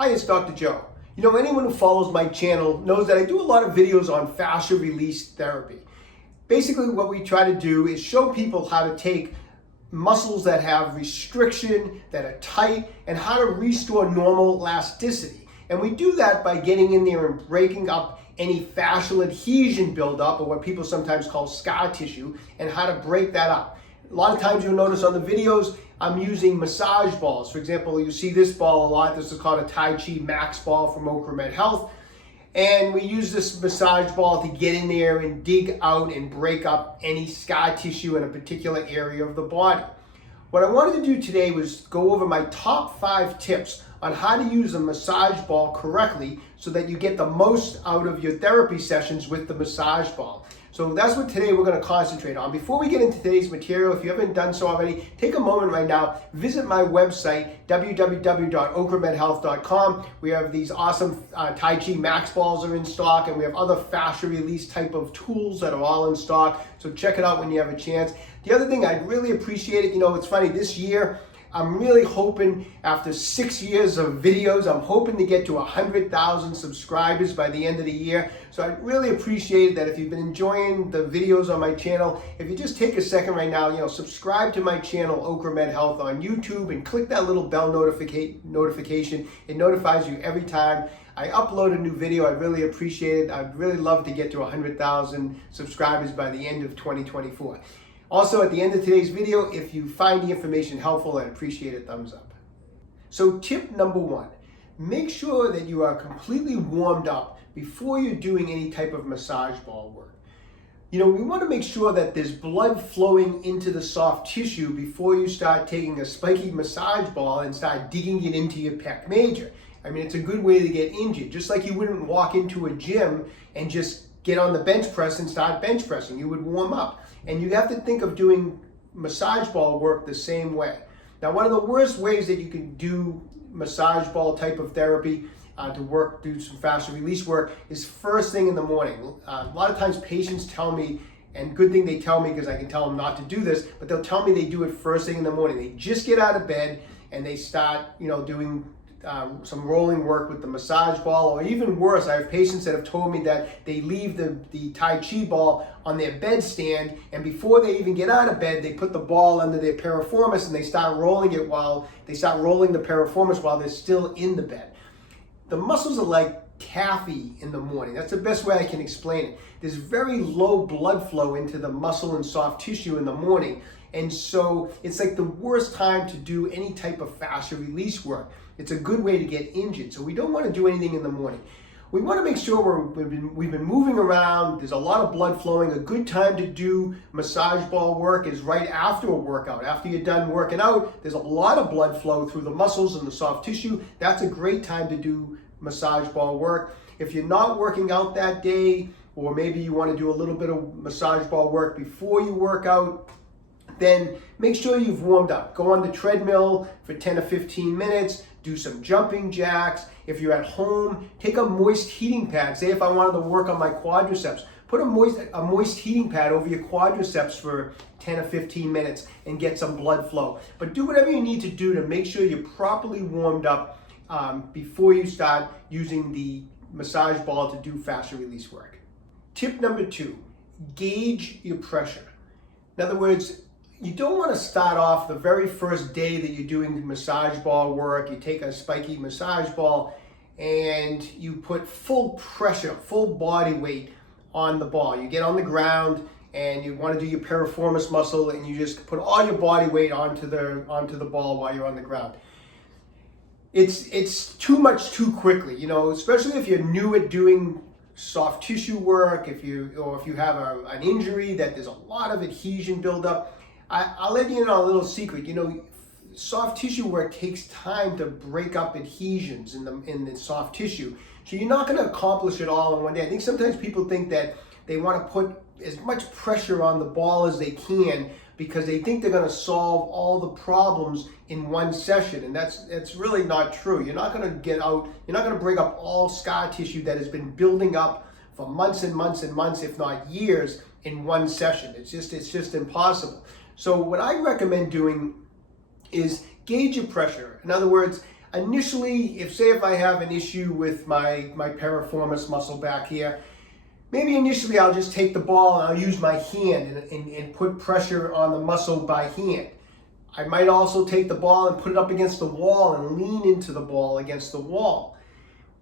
Hi, it's Dr. Joe. You know, anyone who follows my channel knows that I do a lot of videos on fascia release therapy. Basically, what we try to do is show people how to take muscles that have restriction, that are tight, and how to restore normal elasticity. And we do that by getting in there and breaking up any fascial adhesion buildup, or what people sometimes call scar tissue, and how to break that up. A lot of times you'll notice on the videos, I'm using massage balls. For example, you see this ball a lot. This is called a Tai Chi Max ball from Med Health. And we use this massage ball to get in there and dig out and break up any scar tissue in a particular area of the body. What I wanted to do today was go over my top 5 tips on how to use a massage ball correctly so that you get the most out of your therapy sessions with the massage ball. So that's what today we're going to concentrate on. Before we get into today's material, if you haven't done so already, take a moment right now, visit my website, www.okramedhealth.com. We have these awesome Tai Chi Max balls are in stock, and we have other fascia release type of tools that are all in stock. So check it out when you have a chance. The other thing, I'd really appreciate it, you know, it's funny, this year, I'm really hoping, after 6 years of videos, I'm hoping to get to 100,000 subscribers by the end of the year. So I'd really appreciate that if you've been enjoying the videos on my channel, if you just take a second right now, you know, subscribe to my channel, Med Health, on YouTube, and click that little bell notification. It notifies you every time I upload a new video. I'd really appreciate it. I'd really love to get to 100,000 subscribers by the end of 2024. Also, at the end of today's video, if you find the information helpful, I'd appreciate a thumbs up. So tip number 1, make sure that you are completely warmed up before you're doing any type of massage ball work. You know, we want to make sure that there's blood flowing into the soft tissue before you start taking a spiky massage ball and start digging it into your pec major. I mean, it's a good way to get injured. Just like you wouldn't walk into a gym and just get on the bench press and start bench pressing. You would warm up. And you have to think of doing massage ball work the same way. Now, one of the worst ways that you can do massage ball type of therapy do some fascia release work is first thing in the morning. A lot of times patients tell me, and good thing they tell me because I can tell them not to do this, but they'll tell me they do it first thing in the morning. They just get out of bed and they start, you know, doing some rolling work with the massage ball, or even worse, I have patients that have told me that they leave the Tai Chi ball on their bed stand, and before they even get out of bed, they put the ball under their piriformis and they start rolling the piriformis while they're still in the bed. The muscles are like taffy in the morning. That's the best way I can explain it. There's very low blood flow into the muscle and soft tissue in the morning, and so it's like the worst time to do any type of fascia release work. It's a good way to get injured, so we don't want to do anything in the morning. We want to make sure we've been moving around, there's a lot of blood flowing. A good time to do massage ball work is right after a workout. After you're done working out, there's a lot of blood flow through the muscles and the soft tissue. That's a great time to do massage ball work. If you're not working out that day, or maybe you want to do a little bit of massage ball work before you work out, then make sure you've warmed up. Go on the treadmill for 10 or 15 minutes, do some jumping jacks. If you're at home, take a moist heating pad. Say if I wanted to work on my quadriceps, put a moist heating pad over your quadriceps for 10 or 15 minutes and get some blood flow. But do whatever you need to do to make sure you're properly warmed up before you start using the massage ball to do fascia release work. Tip number 2, gauge your pressure. In other words, you don't want to start off the very first day that you're doing massage ball work. You take a spiky massage ball and you put full pressure, full body weight on the ball. You get on the ground and you want to do your piriformis muscle, and you just put all your body weight onto the ball while you're on the ground. It's too much too quickly, you know, especially if you're new at doing soft tissue work, if you have an injury that there's a lot of adhesion buildup. I'll let you in on a little secret. You know, soft tissue work takes time to break up adhesions in the soft tissue. So you're not going to accomplish it all in one day. I think sometimes people think that they want to put as much pressure on the ball as they can because they think they're going to solve all the problems in one session, and that's really not true. You're not going to you're not going to break up all scar tissue that has been building up for months and months and months, if not years, in one session. It's just impossible. So what I recommend doing is gauge your pressure. In other words, initially, if I have an issue with my piriformis muscle back here, maybe initially I'll just take the ball and I'll use my hand and put pressure on the muscle by hand. I might also take the ball and put it up against the wall and lean into the ball against the wall.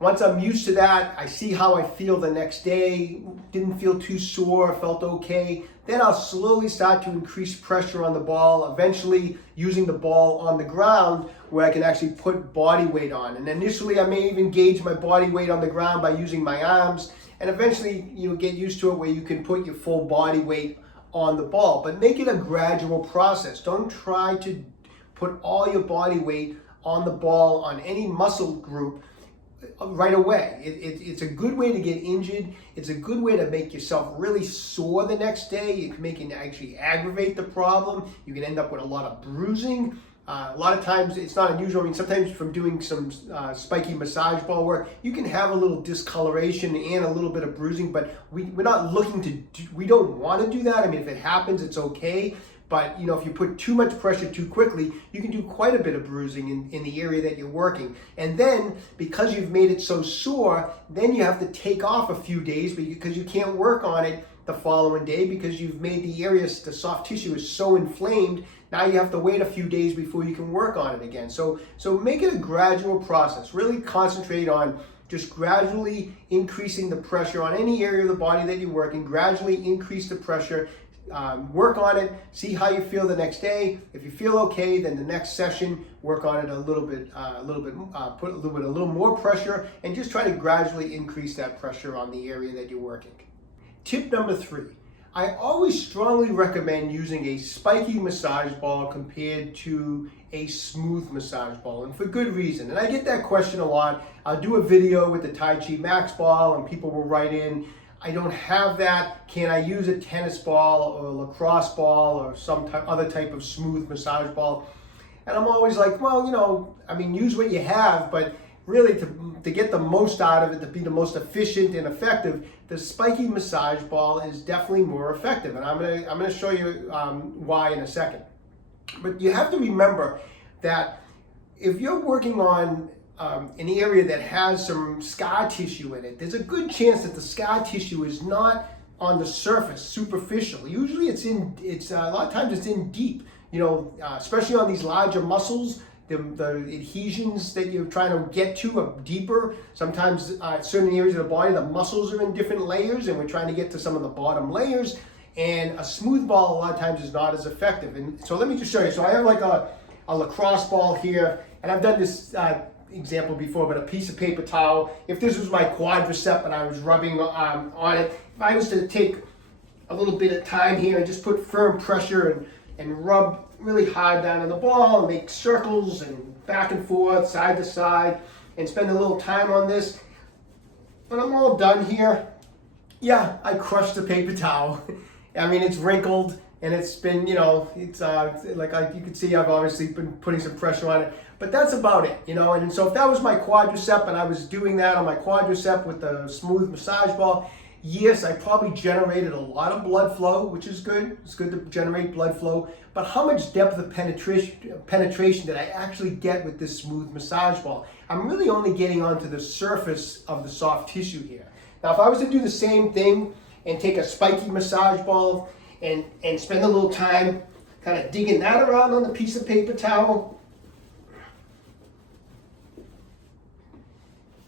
Once I'm used to that, I see how I feel the next day, didn't feel too sore, felt okay. Then I'll slowly start to increase pressure on the ball, eventually using the ball on the ground where I can actually put body weight on. And initially I may even gauge my body weight on the ground by using my arms, and eventually you'll get used to it where you can put your full body weight on the ball. But make it a gradual process. Don't try to put all your body weight on the ball on any muscle group right away. It's a good way to get injured. It's a good way to make yourself really sore the next day. You can make it actually aggravate the problem. You can end up with a lot of bruising. A lot of times it's not unusual. I mean, sometimes from doing some spiky massage ball work, you can have a little discoloration and a little bit of bruising, but we're not looking to we don't want to do that. I mean, if it happens, it's okay. But if you put too much pressure too quickly, you can do quite a bit of bruising in the area that you're working. And then, because you've made it so sore, then you have to take off a few days because you can't work on it the following day because you've made the areas, the soft tissue is so inflamed. Now you have to wait a few days before you can work on it again. So make it a gradual process. Really concentrate on just gradually increasing the pressure on any area of the body that you're working. Gradually increase the pressure. Work on it, see how you feel the next day. If you feel okay, then the next session, work on it a little bit, put a little more pressure, and just try to gradually increase that pressure on the area that you're working. Tip number 3, I always strongly recommend using a spiky massage ball compared to a smooth massage ball, and for good reason. And I get that question a lot. I'll do a video with the Tai Chi Max ball, and people will write in, I don't have that. Can I use a tennis ball or a lacrosse ball or some other type of smooth massage ball? And I'm always like, well, I mean, use what you have, but really to get the most out of it, to be the most efficient and effective, the spiky massage ball is definitely more effective. And I'm gonna show you why in a second. But you have to remember that if you're working on an area that has some scar tissue in it, there's a good chance that the scar tissue is not on the surface, superficial. Usually it's a lot of times it's in deep, especially on these larger muscles, the adhesions that you're trying to get to are deeper. Sometimes certain areas of the body, the muscles are in different layers, and we're trying to get to some of the bottom layers, and a smooth ball a lot of times is not as effective. And so let me just show you. So I have like a lacrosse ball here, and I've done this example before, but a piece of paper towel. If this was my quadricep and I was rubbing on it, if I was to take a little bit of time here and just put firm pressure and rub really hard down on the ball and make circles and back and forth, side to side, and spend a little time on this, when I'm all done here, yeah, I crushed the paper towel. I mean, it's wrinkled and it's been, it's you can see I've obviously been putting some pressure on it. But that's about it, and so if that was my quadricep and I was doing that on my quadricep with the smooth massage ball, yes, I probably generated a lot of blood flow, which is good. It's good to generate blood flow. But how much depth of penetration did I actually get with this smooth massage ball? I'm really only getting onto the surface of the soft tissue here. Now, if I was to do the same thing and take a spiky massage ball and spend a little time kind of digging that around on the piece of paper towel,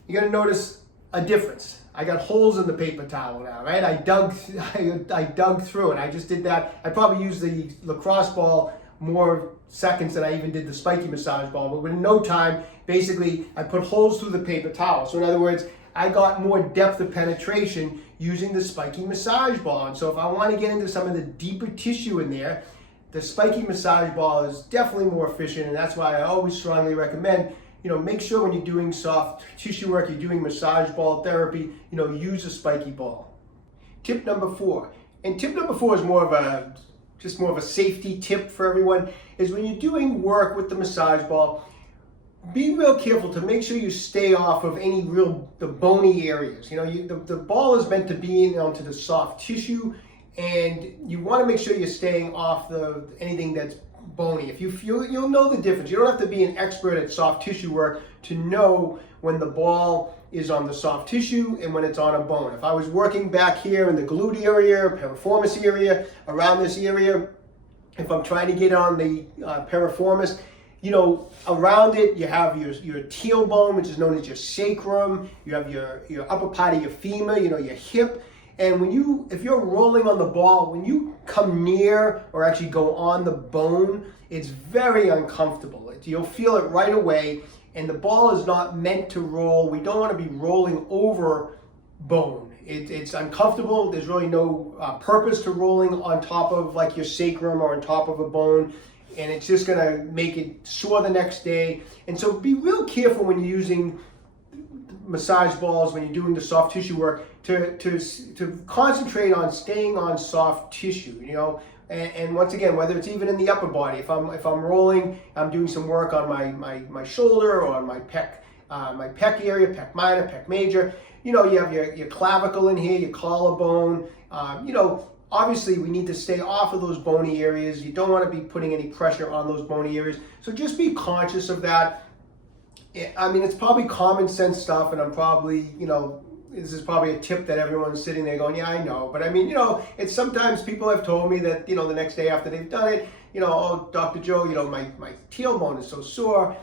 you're gonna notice a difference. I got holes in the paper towel now, right? I dug through it. I just did that. I probably used the lacrosse ball more seconds than I even did the spiky massage ball, but within no time, basically, I put holes through the paper towel. So in other words, I got more depth of penetration using the spiky massage ball. And so if I want to get into some of the deeper tissue in there, the spiky massage ball is definitely more efficient, and that's why I always strongly recommend make sure when you're doing soft tissue work, you're doing massage ball therapy, use a spiky ball. Tip number 4, and tip number 4 is more of a safety tip for everyone, is when you're doing work with the massage ball, be real careful to make sure you stay off of any the bony areas. The ball is meant to be onto the soft tissue, and you want to make sure you're staying off anything that's bony. If you feel, you'll know the difference. You don't have to be an expert at soft tissue work to know when the ball is on the soft tissue and when it's on a bone. If I was working back here in the glute area, piriformis area, around this area, if I'm trying to get on the piriformis, you know, around it you have your tailbone, which is known as your sacrum. You have your upper part of your femur, you know, your hip. And if you're rolling on the ball, when you come near or actually go on the bone, it's very uncomfortable. You'll feel it right away, and the ball is not meant to roll. We don't want to be rolling over bone. It's uncomfortable. There's really no purpose to rolling on top of like your sacrum or on top of a bone, and it's just gonna make it sore the next day. And so be real careful when you're using massage balls, when you're doing the soft tissue work, to concentrate on staying on soft tissue, you know. And once again, whether it's even in the upper body, if I'm rolling, I'm doing some work on my shoulder or on my pec area, pec minor, pec major. You know, you have your clavicle in here, your collarbone. You know, obviously we need to stay off of those bony areas. You don't want to be putting any pressure on those bony areas. So just be conscious of that. I mean, it's probably common sense stuff, and I'm probably, you know, this is probably a tip that everyone's sitting there going, yeah, I know. But I mean, you know, it's sometimes people have told me that, you know, the next day after they've done it, you know, oh, Dr. Joe, you know, my tailbone is so sore.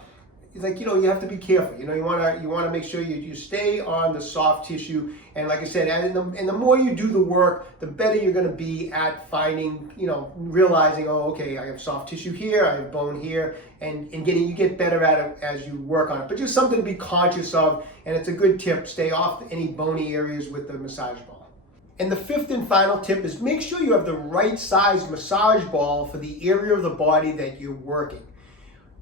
It's like, you know, you have to be careful. You know, you want to make sure you stay on the soft tissue. And like I said, and the more you do the work, the better you're going to be at finding, you know, realizing, oh, okay, I have soft tissue here, I have bone here, and you get better at it as you work on it. But just something to be conscious of, and it's a good tip, stay off any bony areas with the massage ball. And the fifth and final tip is make sure you have the right size massage ball for the area of the body that you're working.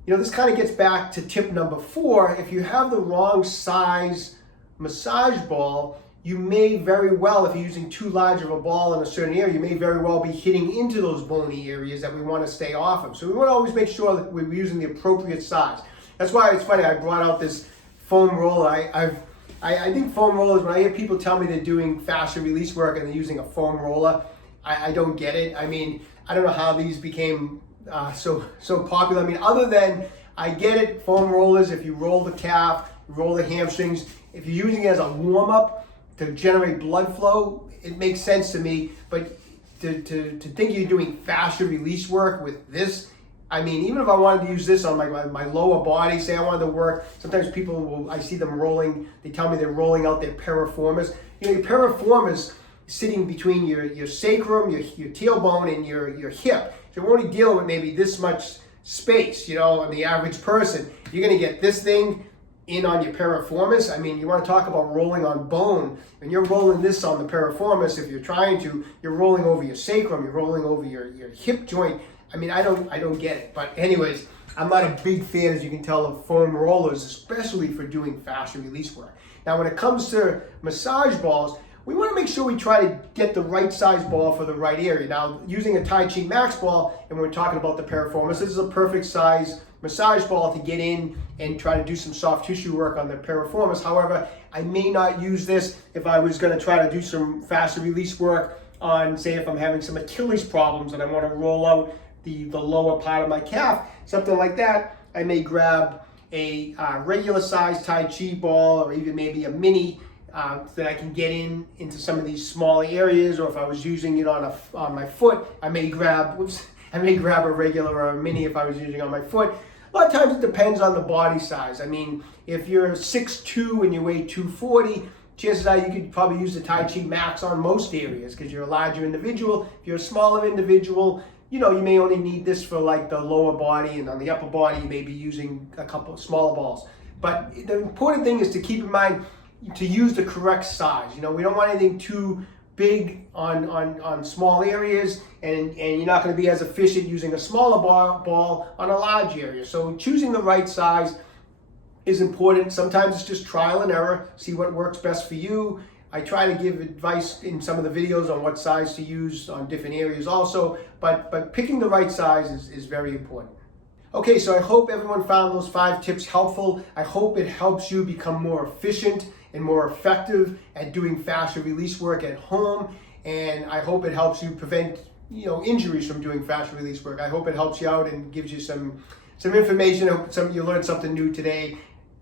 You know, this kind of gets back to tip number 4. If you have the wrong size massage ball, you may very well, if you're using too large of a ball in a certain area, you may very well be hitting into those bony areas that we want to stay off of. So we want to always make sure that we're using the appropriate size. That's why it's funny, I brought out this foam roller. I think foam rollers, when I hear people tell me they're doing fascia release work and they're using a foam roller, I don't get it. I mean, I don't know how these became so popular. I mean, other than, I get it, foam rollers, if you roll the calf, roll the hamstrings, if you're using it as a warm-up to generate blood flow, it makes sense to me. But to think you're doing fascia release work with this, I mean, even if I wanted to use this on my lower body, say I wanted to work, sometimes people will, I see them rolling, they tell me they're rolling out their piriformis. You know, your piriformis sitting between your sacrum, your tailbone, and your hip. So you're only dealing with maybe this much space, you know, on the average person. You're going to get this thing in on your piriformis. I mean, you want to talk about rolling on bone. When you're rolling this on the piriformis, if you're trying to, you're rolling over your sacrum, you're rolling over your hip joint. I mean, I don't get it. But anyways, I'm not a big fan, as you can tell, of foam rollers, especially for doing fascia release work. Now, when it comes to massage balls, we want to make sure we try to get the right size ball for the right area. Now, using a Tai Chi Max ball, and we're talking about the piriformis, this is a perfect size massage ball to get in and try to do some soft tissue work on the piriformis. However, I may not use this if I was going to try to do some fascia release work on, say, if I'm having some Achilles problems and I want to roll out the lower part of my calf, something like that. I may grab a regular size Tai Chi ball, or even maybe a mini, that I can get into some of these small areas. Or if I was using it on my foot, I may grab a regular or a mini if I was using it on my foot. A lot of times it depends on the body size. I mean, if you're 6'2" and you weigh 240, chances are you could probably use the Tai Chi Max on most areas because you're a larger individual. If you're a smaller individual, you know, you may only need this for like the lower body, and on the upper body you may be using a couple of smaller balls. But the important thing is to keep in mind to use the correct size. You know, we don't want anything too big on small areas, and you're not going to be as efficient using a smaller ball on a large area. So choosing the right size is important. Sometimes it's just trial and error, see what works best for you. I try to give advice in some of the videos on what size to use on different areas also, but picking the right size is very important. Okay, so I hope everyone found those 5 tips helpful. I hope it helps you become more efficient and more effective at doing fascia release work at home, and I hope it helps you prevent injuries from doing fascia release work. I hope it helps you out and gives you some information. I hope you learned something new today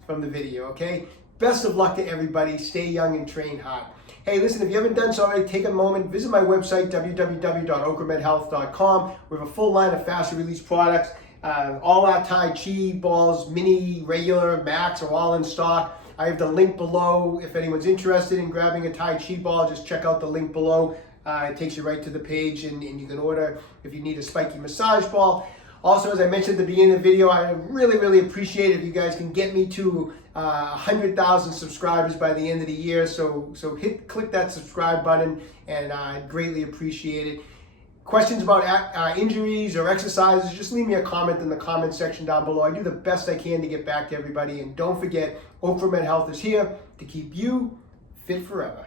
from the video, okay? Best of luck to everybody. Stay young and train hard. Hey, listen, if you haven't done so already, take a moment, visit my website, www.okramedhealth.com. We have a full line of fascia release products. All our Tai Chi balls, mini, regular, max, are all in stock. I have the link below. If anyone's interested in grabbing a Tai Chi ball, just check out the link below. It takes you right to the page, and you can order if you need a Spiky massage ball. Also, as I mentioned at the beginning of the video, I really, really appreciate it if you guys can get me to 100,000 subscribers by the end of the year. So click that subscribe button, and I greatly appreciate it. Questions about injuries or exercises, just leave me a comment in the comment section down below. I do the best I can to get back to everybody. And don't forget, Okra Med Health is here to keep you fit forever.